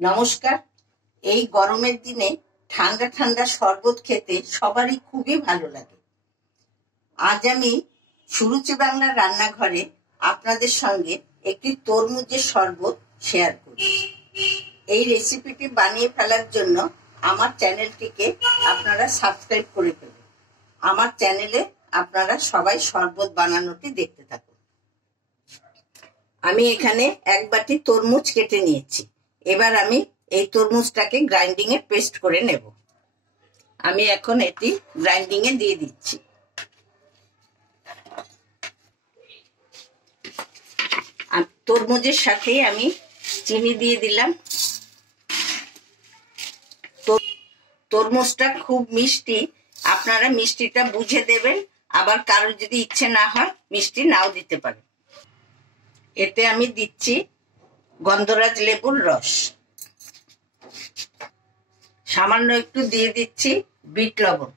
নমস্কার। এই গরমের দিনে ঠান্ডা ঠান্ডা শরবত খেতে সবারই খুবই ভালো লাগে। আজ আমি সুরুচি বাংলার রান্নাঘরে আপনাদের সঙ্গে একটি তরমুজের শরবত শেয়ার করি। এই রেসিপিটি বানিয়ে ফেলার জন্য আমার চ্যানেলটিকে আপনারা সাবস্ক্রাইব করে ফেলুন। আমার চ্যানেলে আপনারা সবাই শরবত বানানোটি দেখতে থাকুন। আমি এখানে এক বাটি তরমুজ কেটে নিয়েছি। এবার আমি এই তরমুজটাকে গ্রাইন্ডিং এ পেস্ট করে নেব। আমি এখন এটি গ্রাইন্ডিং এ দিয়ে দিচ্ছি। তরমুজের সাথে আমি চিনি দিয়ে দিলাম। তরমুজটা খুব মিষ্টি, আপনারা মিষ্টিটা বুঝে দেবেন। আবার কারোর যদি ইচ্ছে না হয় মিষ্টি নাও দিতে পারেন। এতে আমি দিচ্ছি গন্ধরাজ লেবুর রস, সামান্য একটু দিয়ে দিচ্ছি বিট লবণ।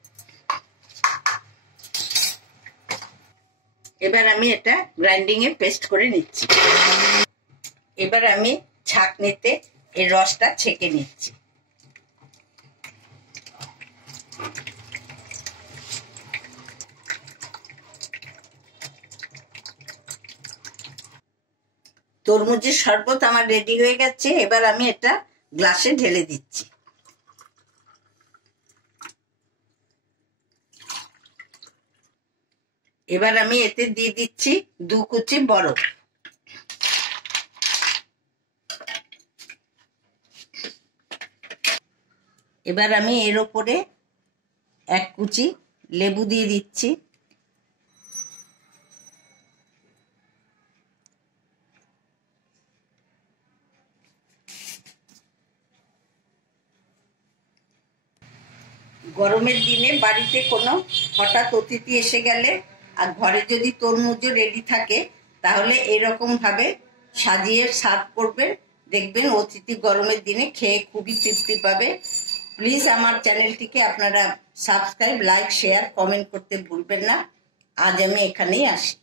এবার আমি এটা গ্রাইন্ডিং এ পেস্ট করে নিচ্ছি। এবার আমি ছাঁকনিতে এই রসটা ছেঁকে নিচ্ছি। তরমুজের শরবত আমার রেডি হয়ে গেছে। এবার আমি এটা গ্লাসে ঢেলে দিচ্ছি। এবার আমি এতে দিয়ে দিচ্ছি 2 কুচি বরফ। এবার আমি এর উপরে 1 কুচি লেবু দিয়ে দিচ্ছি। গরমের দিনে বাড়িতে কোনো হঠাৎ অতিথি এসে গেলে আর ঘরে যদি তরমুজও রেডি থাকে, তাহলে এরকম ভাবে সাজিয়ে সার্ভ করবেন। দেখবেন অতিথি গরমের দিনে খেয়ে খুবই তৃপ্তি পাবে। প্লিজ আমার চ্যানেলটিকে আপনারা সাবস্ক্রাইব, লাইক, শেয়ার, কমেন্ট করতে ভুলবেন না। আজ আমি এখানেই আসি।